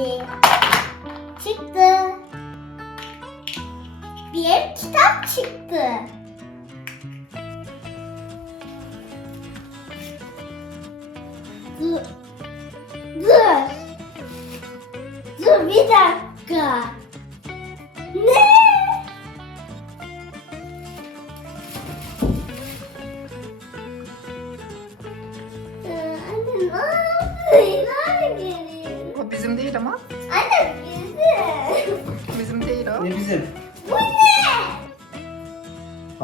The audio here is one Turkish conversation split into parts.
çıktı. Çıktı. Bir kitap çıktı.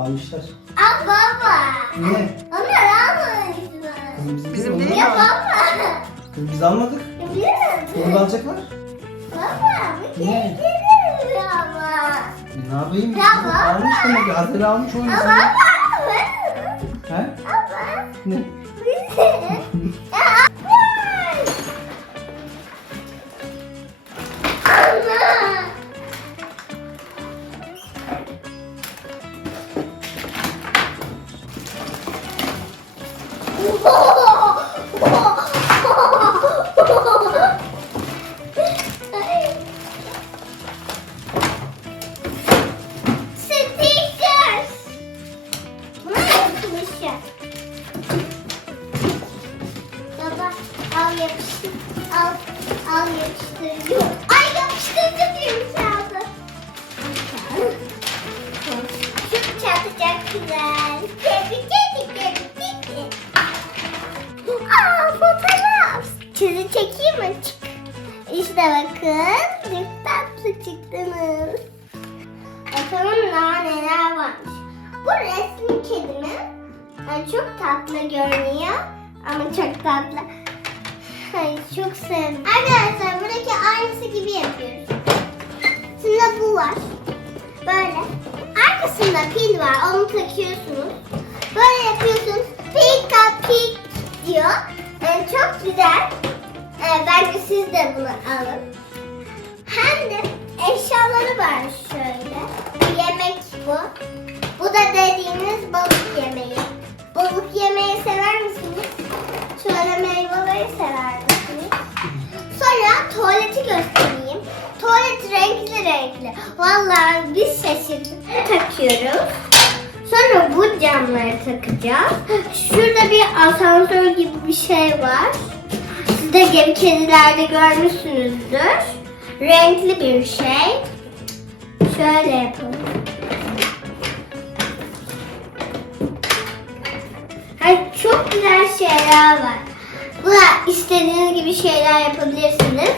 Almışlar. Al baba. Ne? Onlar almamışlar. Kızım bizim, Bizim değil. Ya baba. Kızım biz almadık. Biliyorum. Onu alacaklar. Baba bir Ne? geliyor ama. E, ne yapayım? Ya baba. Almış demek ki. Hazır almış o Ama. He? Baba. Ne? Bizi. bakın. Ne tatlı çıktınız. Bakalım daha neler varmış. Bu resmi kedimin yani çok tatlı görünüyor. Ama çok tatlı. Ay çok sevdim. Arkadaşlar buradaki aynısı gibi yapıyoruz. Şimdi bu var. Böyle. Arkasında pil var. Onu takıyorsunuz. De bunu alın. Hem de eşyaları var şöyle. Yemek bu. Bu da dediğimiz balık yemeği. Balık yemeği sever misiniz? Şöyle meyveleri sever misiniz? Sonra tuvaleti göstereyim. Tuvalet renkli renkli. Vallahi biz şaşırdık. Takıyoruz. Sonra bu camları takacağız. Şurada bir asansör gibi bir şey var. Siz de gemi kedilerde görmüşsünüzdür. Renkli bir şey. Şöyle yapalım. Ay çok güzel şeyler var. Buna istediğiniz gibi şeyler yapabilirsiniz.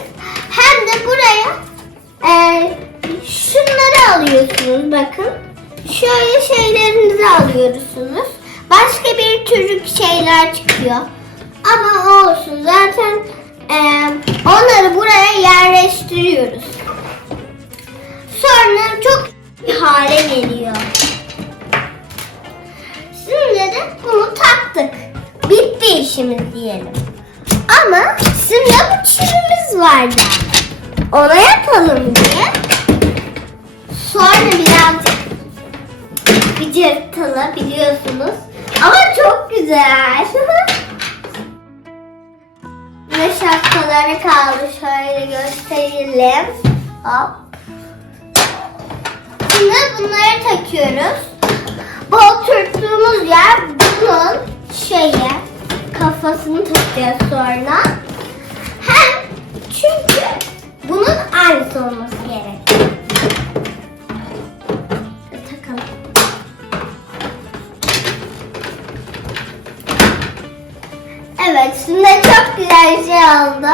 Hem de buraya e, şunları alıyorsunuz bakın. Şöyle şeylerinizi alıyorsunuz. Başka bir tür şeyler çıkıyor. Ama olsun zaten e, onları buraya yerleştiriyoruz. Sonra çok bir hale geliyor. Şimdi de bunu taktık. Bitti işimiz diyelim. Ama şimdi bu çizimiz vardı. Ona yapalım diye. Sonra birazcık bir cırtılı biliyorsunuz. Ama çok güzel. Ve şapkaları kaldı. Şöyle gösterelim. Hop. Şimdi bunları takıyoruz. Bu oturttuğumuz yer bunun şeyi kafasını takacağız sonra. Hem çünkü bunun aynısı olması gerek. Takalım. Evet şimdi güzel bir şey oldu.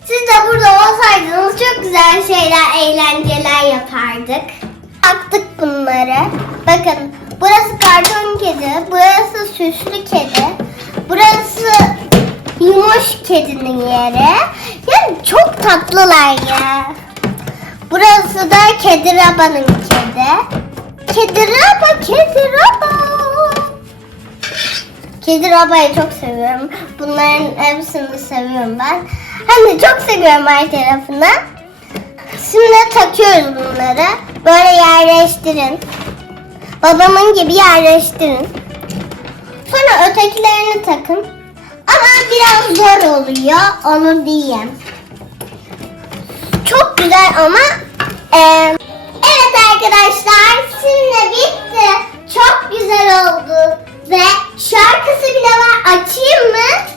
Siz de burada olsaydınız çok güzel şeyler, eğlenceler yapardık. Taktık bunları. Bakın burası karton kedi, burası süslü kedi, burası yumuş kedinin yeri. Yani çok tatlılar ya. Burası da kedi rabanın kedi. Kedi raba, kedi raba. Kedi rabayı çok seviyorum. Bunların hepsini seviyorum ben. De çok seviyorum her tarafını. Şimdi takıyoruz bunları. Böyle yerleştirin. Babamın gibi yerleştirin. Sonra ötekilerini takın. Ama biraz zor oluyor. Onu diyeyim. güzel ama e, evet arkadaşlar şimdi bitti. Çok güzel oldu ve şarkısı bile var. Açayım mı?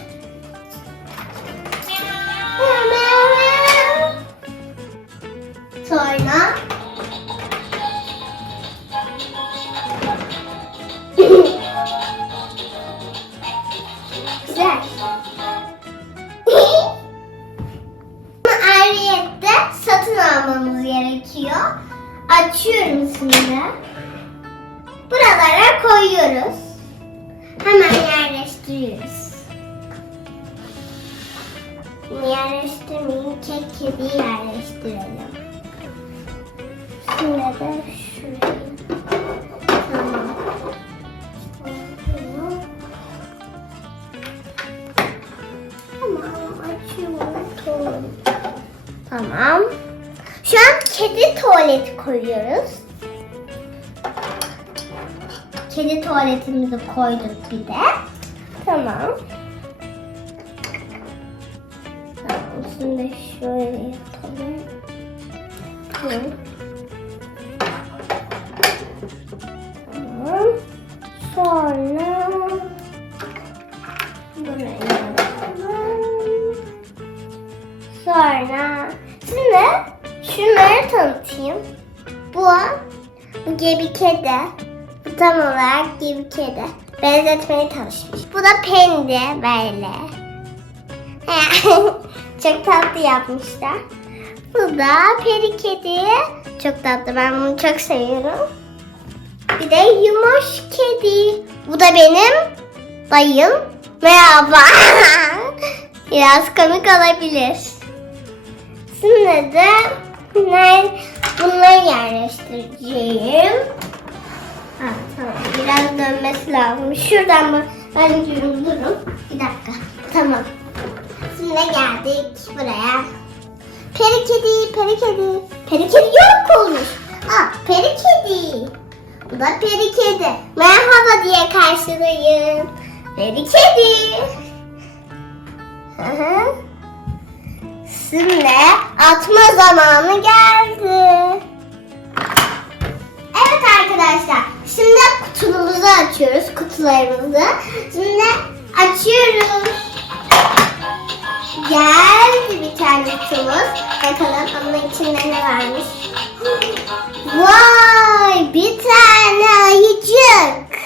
Sonra Yerleştirmeyin, kek kediyi yerleştirelim. Şimdi de şuraya. Tamam. Tamam. Tamam. Şu an kedi tuvaleti koyuyoruz. Kedi tuvaletimizi koyduk bir de. Tamam. Tamam, şimdi şöyle yapalım. Tamam. Sonra yapalım. Sonra şimdi şunları tanıtayım. Bu, bu gebi kedi. Tam olarak gebi kedi. Benzetmeye çalışmış. Bu da pendi böyle. çok tatlı yapmışlar. Bu da peri kedi. Çok tatlı ben bunu çok seviyorum. Bir de yumoş kedi. Bu da benim dayım. Merhaba. Biraz komik olabilir. Şimdi de bunlar, bunları yerleştireceğim. Ha, tamam. Biraz dönmesi lazım. Şuradan? Ben durun. Bir dakika. Tamam. Şimdi geldik buraya. Peri kedi, peri kedi. Peri kedi yok olmuş. Aa, peri kedi. Bu da peri kedi. Merhaba diye karşılayın. Peri kedi. Hı atma zamanı geldi. Evet arkadaşlar. Şimdi kutumuzu açıyoruz. Kutularımızı. Şimdi açıyoruz. Geldi bir tane kutumuz. Bakalım onun içinde ne varmış. Vay bir tane ayıcık.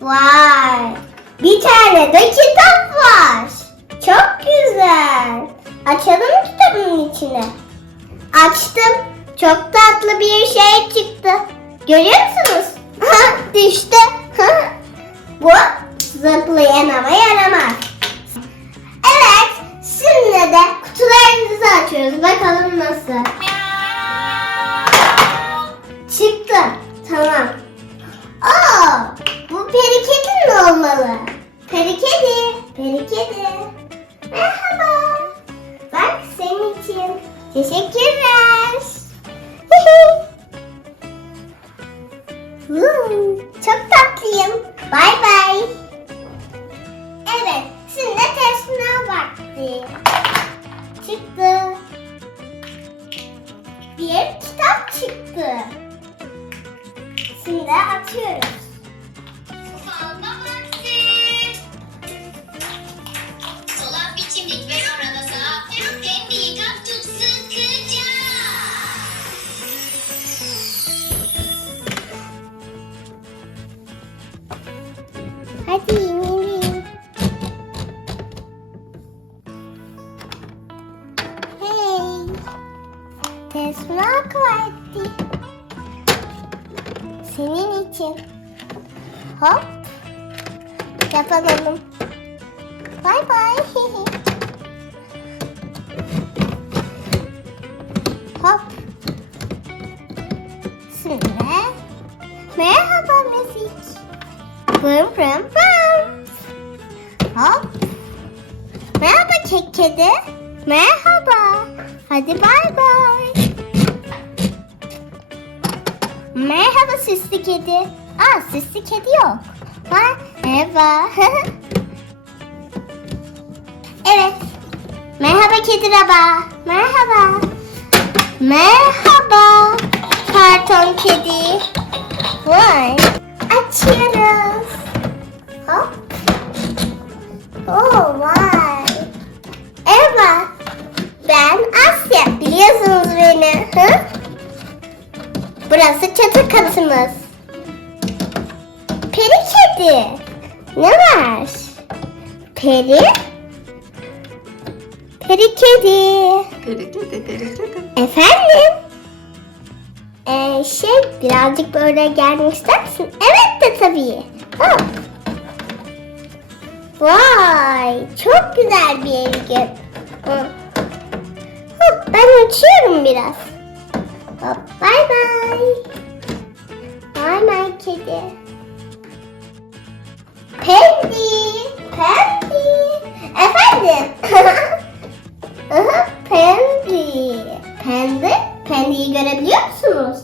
Vay bir tane de kitap var. Çok güzel. Açalım kitabın içine? Açtım. Çok tatlı bir şey çıktı. Görüyor musunuz? Düştü. Bu zıplayan ama yaramaz. Açıyoruz. Bakalım nasıl. Çıktı. Tamam. Aa, bu peri kedi mi olmalı? Peri kedi, peri kedi. Merhaba. Bak senin için. Teşekkürler. Çok tatlıyım. Bay bay. Evet, şimdi testine vakti. Çıktı. Bir kitap çıktı. Şimdi atıyoruz. Tesmak vakti. Senin için. Hop. Yapalım. Bay bay. Hop. Şimdi. Merhaba müzik. Bım bım bım. Hop. Merhaba kek kedi. Merhaba. Hadi bay bay. Merhaba süslü kedi. Aa süslü kedi yok. Ha, merhaba. evet. Merhaba kedi raba. Merhaba. Merhaba karton kedi. Vay. Açıyoruz. Hop. Oh vay. Evet. Ben Asya. Biliyorsunuz beni. Hı? Burası çatı katımız. Peri kedi. Ne var? Peri? Peri kedi. Peri kedi, peri kedi. Efendim? Ee, şey birazcık böyle gelmek ister misin? Evet de tabii. Hop. Vay çok güzel bir. Hı. Hop ben uçuyorum biraz. Hop bay bay. Bay bay kedi. Pendi. Pendi. Efendim. Aha, Pendi. Pendi. Pendi'yi görebiliyor musunuz?